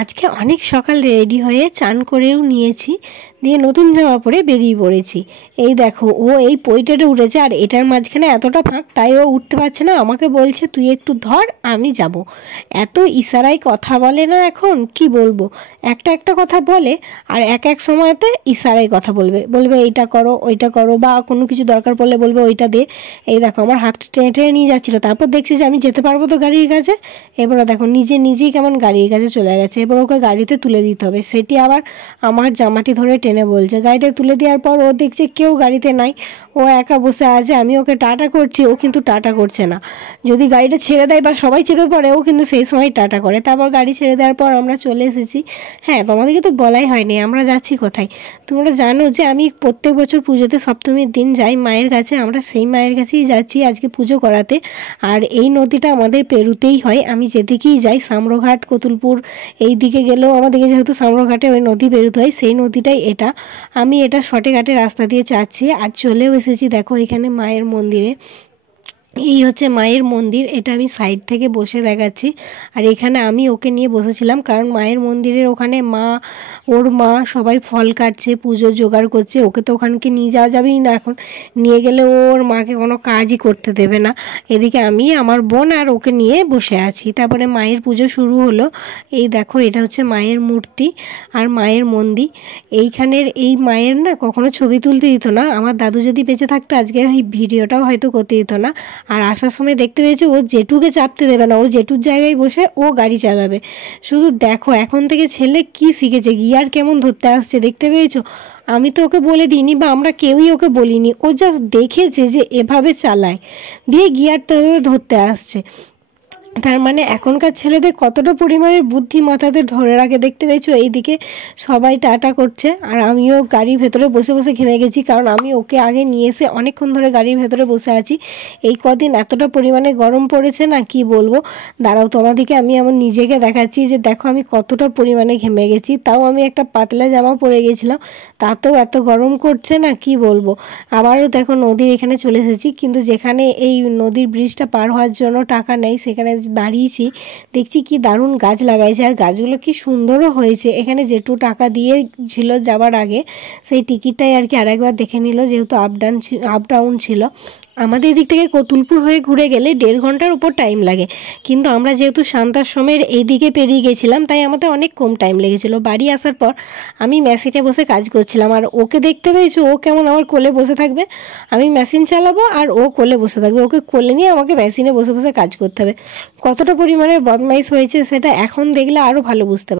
আজকে অনেক সকাল রেডি হয়ে চান করেও নিয়েছি, দিয়ে নতুন জামা পরে বেরিয়ে পড়েছি। এই দেখো, ও এই পইটাটা উঠেছে আর এটার মাঝখানে এতটা ফাঁক, তাই ও উঠতে পারছে না। আমাকে বলছে তুই একটু ধর, আমি যাব। এত ইশারায় কথা বলে না এখন, কি বলবো। একটা একটা কথা বলে আর এক এক সময়তে ইশারায় কথা বলবে, বলবে এইটা করো ওইটা করো, বা কোনো কিছু দরকার পড়লে বলবে ওইটা দে। এই দেখো আমার হাতটা টেনে টেনে নিয়ে যাচ্ছিলো, তারপর দেখছি যে আমি যেতে পারবো তো গাড়ির কাছে। এবারে দেখো নিজেই কেমন গাড়ির কাছে চলে গেছে। এবার ওকে গাড়িতে তুলে দিতে হবে, সেটি আবার আমার জামাটি ধরে টেনে বলছে। গাড়িটা তুলে দেওয়ার পর ও দেখছে কেউ গাড়িতে নাই, ও একা বসে আছে। আমি ওকে টাটা করছি, ও কিন্তু টাটা করছে না। যদি গাড়িটা ছেড়ে দেয় বা সবাই চেপে পড়ে, ও কিন্তু সেই সময় টাটা করে। তারপর গাড়ি ছেড়ে দেওয়ার পর আমরা চলে এসেছি। হ্যাঁ, তোমাদেরকে তো বলাই হয়নি আমরা যাচ্ছি কোথায়। তোমরা জানো যে আমি প্রত্যেক বছর পুজোতে সপ্তমীর দিন যাই মায়ের কাছে, আমরা সেই মায়ের কাছেই যাচ্ছি আজকে পুজো করাতে। আর এই নদীটা আমাদের পেরুতেই হয়, আমি যেদিকেই যাই সামরঘাট কতুলপুর এই দিকে গেলেও আমাদেরকে, যেহেতু সামরঘাটে ওই নদী বেরোতে হয়, সেই নদীটাই এটা। আমি এটা শর্টকাটে রাস্তা দিয়ে যাচ্ছি আর চলেও এসেছি। দেখো এখানে মায়ের মন্দিরে, এই হচ্ছে মায়ের মন্দির। এটা আমি সাইড থেকে বসে দেখাচ্ছি। আর এখানে আমি ওকে নিয়ে বসেছিলাম, কারণ মায়ের মন্দিরের ওখানে ওর মা সবাই ফল কাটছে, পুজো জোগাড় করছে। ওকে তো ওখানকে নিয়ে যাওয়া যাবেই না, এখন নিয়ে গেলে ওর মাকে কোনো কাজই করতে দেবে না। এদিকে আমি, আমার বোন আর ওকে নিয়ে বসে আছি। তারপরে মায়ের পুজো শুরু হলো। এই দেখো এটা হচ্ছে মায়ের মূর্তি আর মায়ের মন্দির। এইখানের এই মায়ের না কখনো ছবি তুলতে দিত না। আমার দাদু যদি বেঁচে থাকতো আজকে এই ভিডিওটাও হয়তো করতে দিত না। আর আসার সময় দেখতে পেয়েছি ও জেঠুকে চাপতে দেবে না, ও জেঠুর জায়গায় বসে ও গাড়ি চালাবে। শুধু দেখো এখন থেকে ছেলে কি শিখেছে, গিয়ার কেমন ধরতে আসছে, দেখতে পেয়েছো। আমি তো ওকে বলে দিইনি বা আমরা কেউই ওকে বলিনি, ও জাস্ট দেখেছে যে এভাবে চালায়, দিয়ে গিয়ারটা ধরতে আসছে। তার মানে এখনকার ছেলেদের কতটা পরিমাণের বুদ্ধি মাথাতে ধরে রাখে, দেখতে পেয়েছো। এইদিকে সবাই টাটা করছে আর আমিও গাড়ির ভেতরে বসে বসে ঘেমে গেছি, কারণ আমি ওকে আগে নিয়ে এসে অনেকক্ষণ ধরে গাড়ির ভেতরে বসে আছি। এই কদিন এতটা পরিমাণে গরম পড়েছে না, কি বলবো। দাঁড়াও তোমাদেরকে আমি আমার নিজেকে দেখাচ্ছি যে দেখো আমি কতটা পরিমাণে ঘেমে গেছি। তাও আমি একটা পাতলা জামা পরে গেছিলাম, তাতেও এত গরম করছে না, কি বলবো। আবারও দেখো নদীর এখানে চলে এসেছি, কিন্তু যেখানে এই নদীর ব্রিজটা পার হওয়ার জন্য টাকা নেই, সেখানে দাঁড়িয়েছি। দেখছি কি দারুণ গাছ লাগাইছে, আর গাছগুলো কি সুন্দরও হয়েছে। এখানে যেটু টাকা দিয়েছিল যাওয়ার আগে, সেই টিকিটটাই আর কি আরেকবার দেখে নিল, যেহেতু আপ ডাউন ছিল। আমাদের এদিক থেকে কতুলপুর হয়ে ঘুরে গেলে 1.5 ঘন্টার উপর টাইম লাগে, কিন্তু আমরা যেহেতু শান্তাশ্রমের এইদিকে পেরিয়ে গেছিলাম, তাই আমাদের অনেক কম টাইম লেগেছিলো। বাড়ি আসার পর আমি মেশিনে বসে কাজ করছিলাম, আর ওকে দেখতে পেয়েছো ও কেমন আমার কোলে বসে থাকবে। আমি মেশিন চালাবো আর ও কোলে বসে থাকবে, ওকে কোলে নিয়ে আমাকে মেশিনে বসে বসে কাজ করতে হবে। কতটা পরিমাণে বদমাইশ হয়েছে সেটা এখন দেখলে আরও ভালো বুঝতে পারবে।